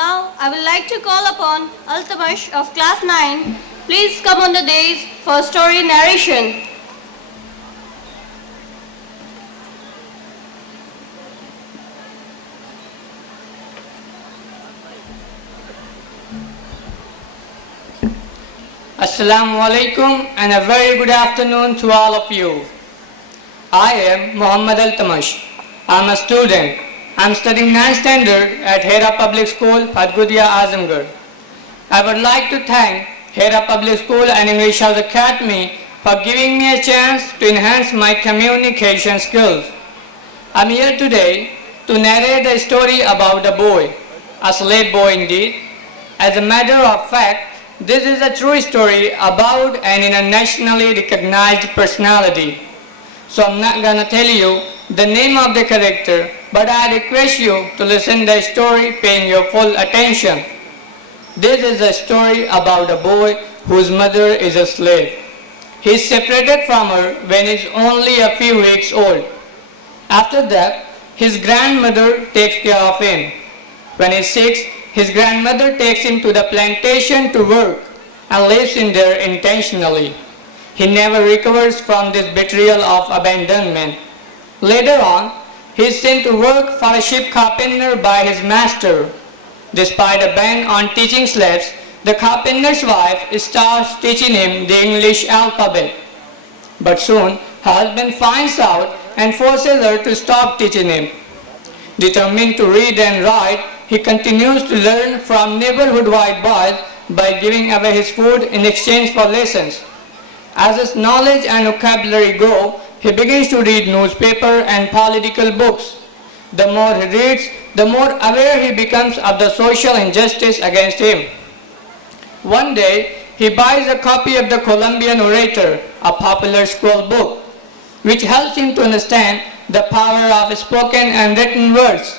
Now, I would like to call upon Altamash of Class 9. Please come on the dais for story narration. Assalamu alaikum and a very good afternoon to all of you. I am Muhammad Altamash. I am a student. I am studying 9th standard at Hera Public School, Phadgudia, Azamgarh. I would like to thank Hera Public School and English House Academy for giving me a chance to enhance my communication skills. I am here today to narrate the story about a boy, a slave boy indeed. As a matter of fact, this is a true story about an internationally recognized personality. So I'm not gonna tell you the name of the character, but I request you to listen the story paying your full attention. This is a story about a boy whose mother is a slave. He is separated from her when he is only a few weeks old. After that, his grandmother takes care of him. When he is 6, his grandmother takes him to the plantation to work and lives in there intentionally. He never recovers from this betrayal of abandonment. Later on, he is sent to work for a ship carpenter by his master. Despite a ban on teaching slaves, the carpenter's wife starts teaching him the English alphabet. But soon, her husband finds out and forces her to stop teaching him. Determined to read and write, he continues to learn from neighborhood white boys by giving away his food in exchange for lessons. As his knowledge and vocabulary grow, he begins to read newspaper and political books. The more he reads, the more aware he becomes of the social injustice against him. One day, he buys a copy of the Columbian Orator, a popular scroll book, which helps him to understand the power of spoken and written words.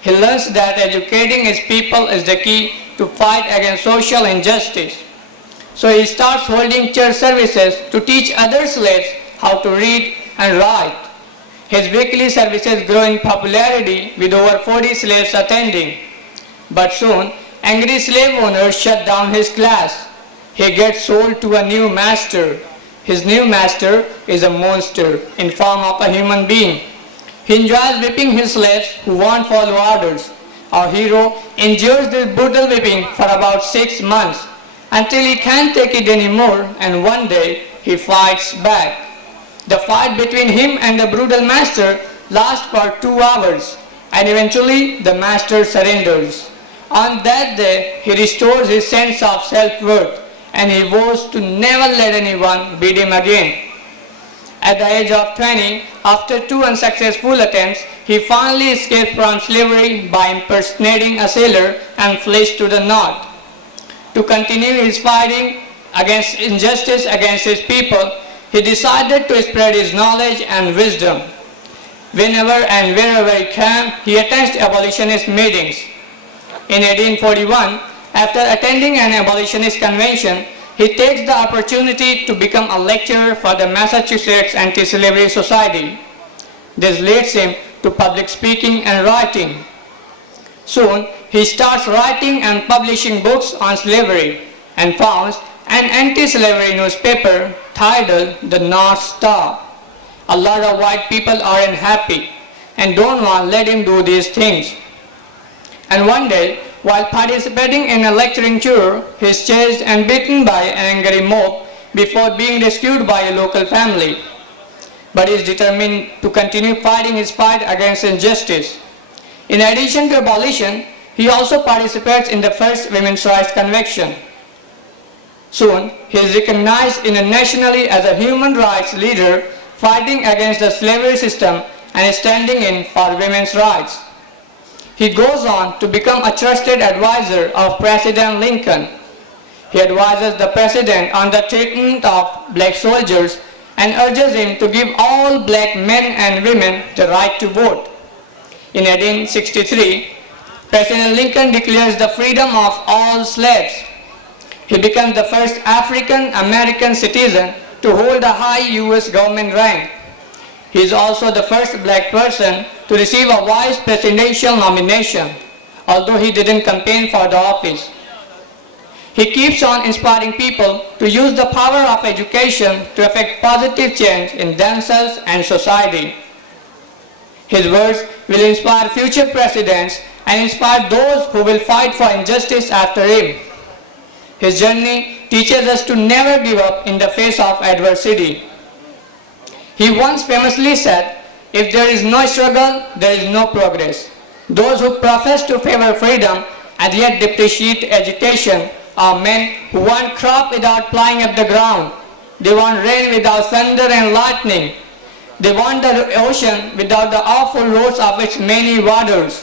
He learns that educating his people is the key to fight against social injustice. So he starts holding church services to teach other slaves how to read and write. His weekly services grow in popularity with over 40 slaves attending. But soon, angry slave owners shut down his class. He gets sold to a new master. His new master is a monster in form of a human being. He enjoys whipping his slaves who won't follow orders. Our hero endures this brutal whipping for about 6 months until he can't take it anymore, and one day he fights back. The fight between him and the brutal master lasts for 2 hours, and eventually the master surrenders. On that day, he restores his sense of self-worth, and he vows to never let anyone beat him again. At the age of 20, after 2 unsuccessful attempts, he finally escaped from slavery by impersonating a sailor and flees to the north. To continue his fighting against injustice against his people, he decided to spread his knowledge and wisdom. Whenever and wherever he can, he attends abolitionist meetings. In 1841, after attending an abolitionist convention, he takes the opportunity to become a lecturer for the Massachusetts Anti-Slavery Society. This leads him to public speaking and writing. Soon, he starts writing and publishing books on slavery and founds an anti-slavery newspaper titled The North Star. A lot of white people are unhappy and don't want to let him do these things. And one day, while participating in a lecturing tour, he is chased and beaten by an angry mob before being rescued by a local family. But he is determined to continue fighting his fight against injustice. In addition to abolition, he also participates in the first Women's Rights Convention. Soon, he is recognized internationally as a human rights leader fighting against the slavery system and standing in for women's rights. He goes on to become a trusted advisor of President Lincoln. He advises the president on the treatment of black soldiers and urges him to give all black men and women the right to vote. In 1863, President Lincoln declares the freedom of all slaves. He becomes the first African American citizen to hold a high U.S. government rank. He is also the first black person to receive a vice presidential nomination. although he didn't campaign for the office. He keeps on inspiring people to use the power of education to effect positive change in themselves and society. His words will inspire future presidents and inspire those who will fight for injustice after him. His journey teaches us to never give up in the face of adversity. He once famously said, "If there is no struggle, there is no progress." Those who profess to favor freedom and yet depreciate education are men who want crop without plowing up the ground. They want rain without thunder and lightning. They want the ocean without the awful roars of its many waters.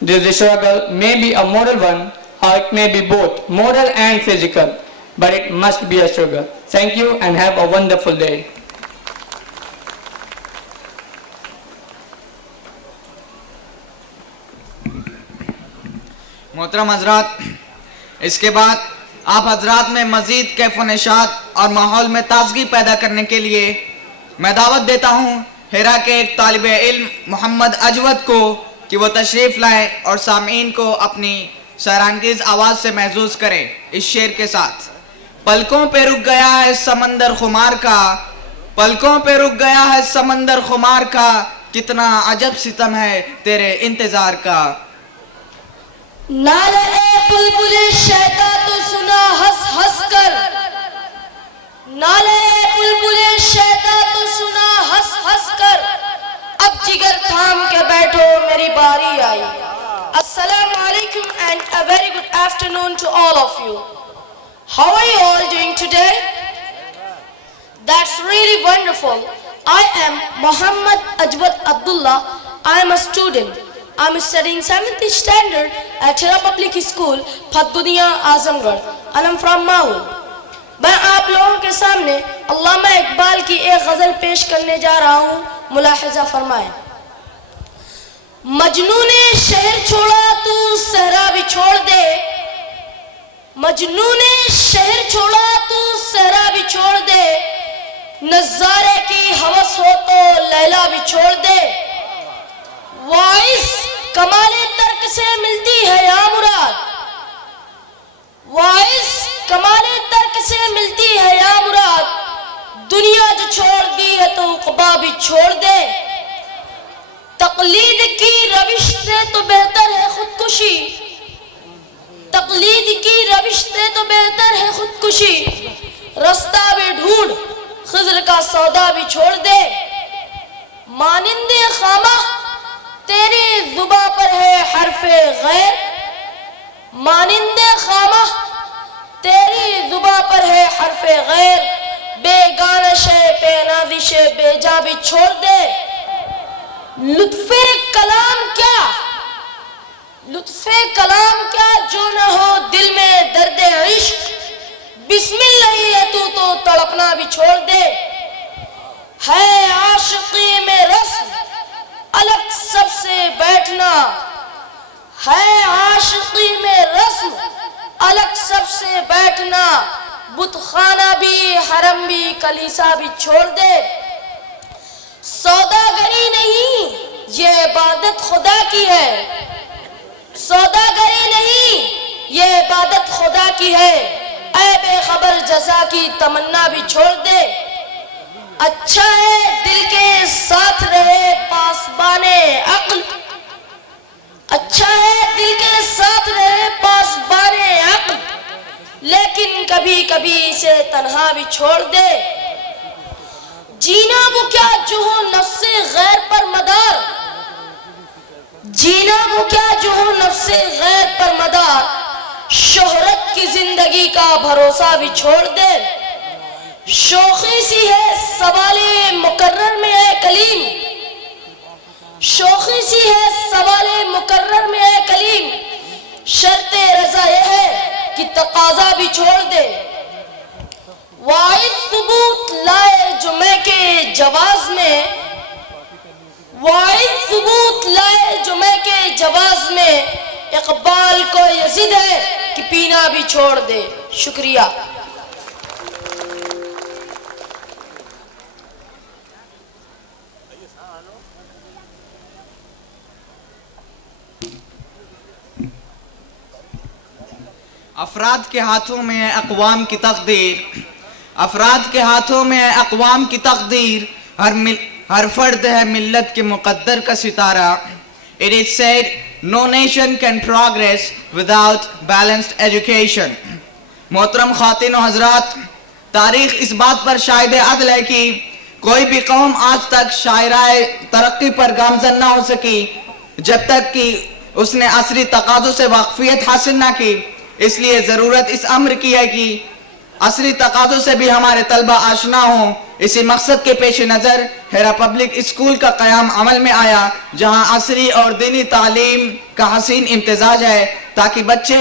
This struggle may be a moral one, or it may be both moral and physical, but it must be a struggle. Thank you and have a wonderful day. मोहतरम हजरात, इसके बाद आप हजरात में मज़ीद कैफ़ व नशात और माहौल में ताजगी पैदा करने के लिए मैं दावत देता हूँ हेरा के एक तालिब इल्म मोहम्मद अजवद को कि वो तशरीफ़ लाएँ और सामीन को अपनी शरांगेज़ आवाज़ से महसूस करें इस शेर के साथ। पलकों पे रुक गया है समंदर खुमार का, पलकों पे रुक गया है समंदर खुमार का, कितना अजब सितम है तेरे इंतज़ार का। नाले बुलबुले शैता तो सुना हंस हंस कर, नाले बुलबुले शैता तो सुना हंस हंस कर, अब जिगर थाम के बैठो मेरी बारी आई। Assalamu alaikum and a very good afternoon to all of you. How are you all doing today? That's really wonderful. I am Muhammad Ajwad Abdullah. I am a student. I'm studying 7th standard at Hera Public School, Phadgudia, Azamgarh, and I'm from Mahul. मैं आप लोगों के सामने अल्लामा इकबाल की एक गज़ल पेश करने जा रहा हूँ, मुलाहिज़ा फरमाएं। मजनू ने शहर छोड़ा तू सहरा भी छोड़ दे, मजनू ने शहर छोड़ा तू सहरा भी छोड़ दे, नज़ारे की हवस हो तो लैला भी छोड़ दे। वाइस कमाले तर्क से मिलती है या मुराद, वाइस कमाले तर्क से मिलती है या मुराद, दुनिया जो छोड़ दी है तो उक़बा भी छोड़ दे। तक़लीद की रविश से तो बेहतर है खुदकुशी, तक़लीद की रविश से तो बेहतर है खुदकुशी, रास्ता भी ढूंढ खिज़र का सौदा भी छोड़ दे। मानिंदे खामा तेरी जुबां पर है हरफे गैर, मानिंदे खामा तेरी जुबां पर है हरफे गैर, बेगाना शे बेनादिश बेजा भी छोड़ दे। लुत्फे कलाम क्या, लुत्फे कलाम क्या जो न हो दिल में दर्द इश्क, बिस्मिल्लाह है तू तो तड़पना भी छोड़ दे। है आशिकी में रस्म अलग सबसे बैठना, है आशिकी में रस्म अलग सबसे बैठना, बुतखाना भी हरम भी कलीसा भी छोड़ दे। सौदागरी नहीं ये इबादत खुदा की है, सौदागरी नहीं ये इबादत खुदा की है, ऐ बेखबर जज़ा की तमन्ना भी छोड़ दे। अच्छा है दिल के साथ रहे पासबाने अक्ल, अच्छा है दिल के साथ रहे पासबाने अक्ल, लेकिन कभी कभी इसे तन्हा भी छोड़ दे। जीना वो क्या जो हो नफ्से गैर पर मदार, जीना वो क्या जो हो नफ्से गैर पर मदार, शोहरत की जिंदगी का भरोसा भी छोड़ दे। शोखी सी है सवाले मुकर्रर में है कलीम, शोखी सी है सवाले मुकर्रर में है कलीम, शर्ते रजा यह है कि तकाजा भी छोड़ दे। वाहिद सबूत लाए जुमे के जवाज में, वाहिद सबूत लाए जुमे के जवाज में, इकबाल को ये जिद है कि पीना भी छोड़ दे। शुक्रिया। अफराद के हाथों में है अक़वाम की तकदीर, अफराद के हाथों में है अक़वाम की तकदीर, हर फर्द है मिल्लत के मुक़द्दर का सितारा। It is said, no nation can progress without balanced education. मोहतरम ख़ातिन और हज़रात, तारीख़ इस बात पर शाहिद अदल है कि कोई भी कौम आज तक शायराए तरक्की पर गामज़न ना हो सकी जब तक कि उसने असरी तकाज़ों से वाक़फ़ियत हासिल ना की। इसलिए ज़रूरत इस अम्र की है कि असरी तकाज़ों से भी हमारे तलबा आशना हों। इसी मकसद के पेश नज़र हेरा पब्लिक स्कूल का क़याम अमल में आया, जहां असरी और दीनी तालीम का हसीन इम्तिजाज है, ताकि बच्चे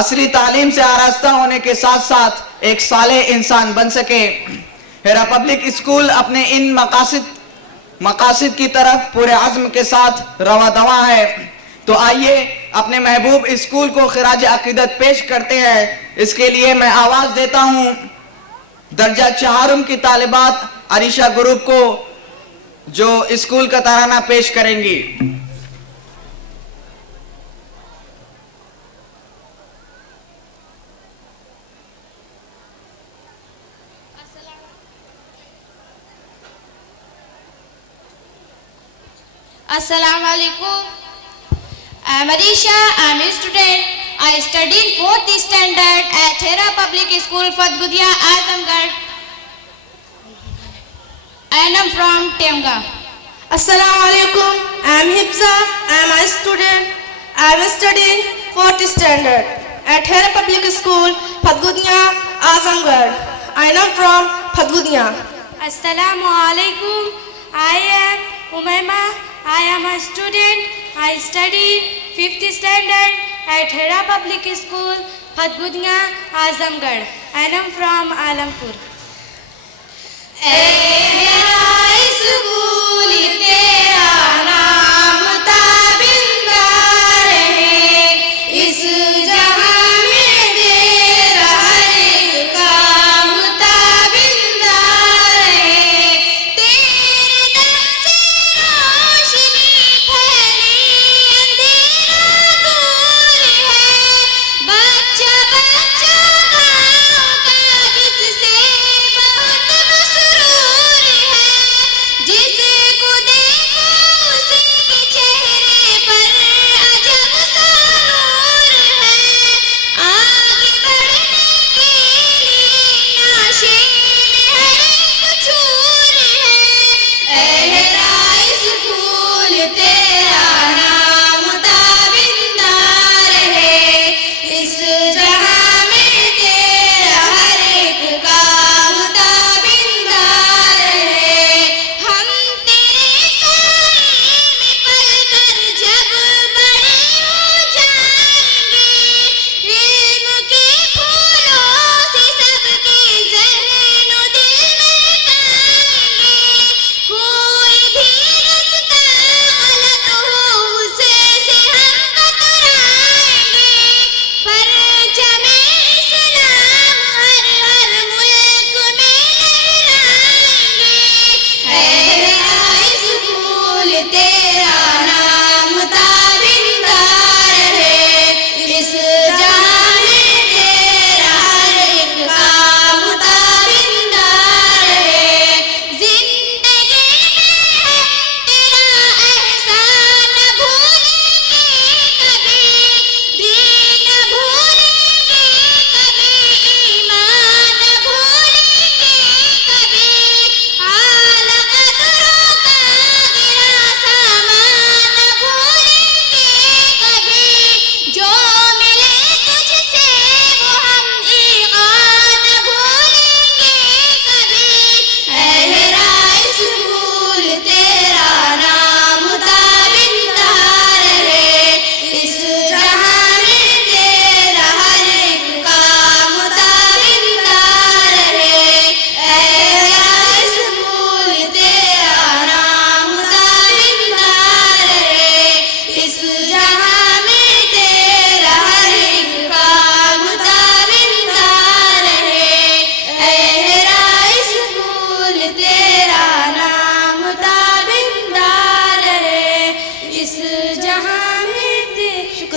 असरी तालीम से आरास्ता होने के साथ साथ एक सालेह इंसान बन सके। हेरा पब्लिक स्कूल अपने इन मकासिद की तरफ पूरे अज़्म के साथ रवा दवा है। तो आइए अपने महबूब स्कूल को खिराज अकीदत पेश करते हैं। इसके लिए मैं आवाज़ देता हूँ दर्जा चाहरुम की तालिबात अरीशा ग्रुप को, जो स्कूल का तराना पेश करेंगी। Assalamu alaikum. I am Arisha. I am a student. I studied 4th standard at Hera Public School, Phadgudia, Azamgarh. I am from Temga. Assalamu alaikum. I am Hibza. I am a student. I am studying 4th standard at Hera Public School, Phadgudia, Azamgarh. I am from Phadgudia. Assalamu alaikum. I am Umaima. I am a student. I studied 5th standard at Hera Public School, Phadgudia, Azamgarh. I am from Alampur.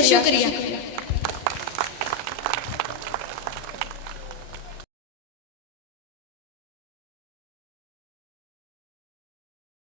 शुक्रिया।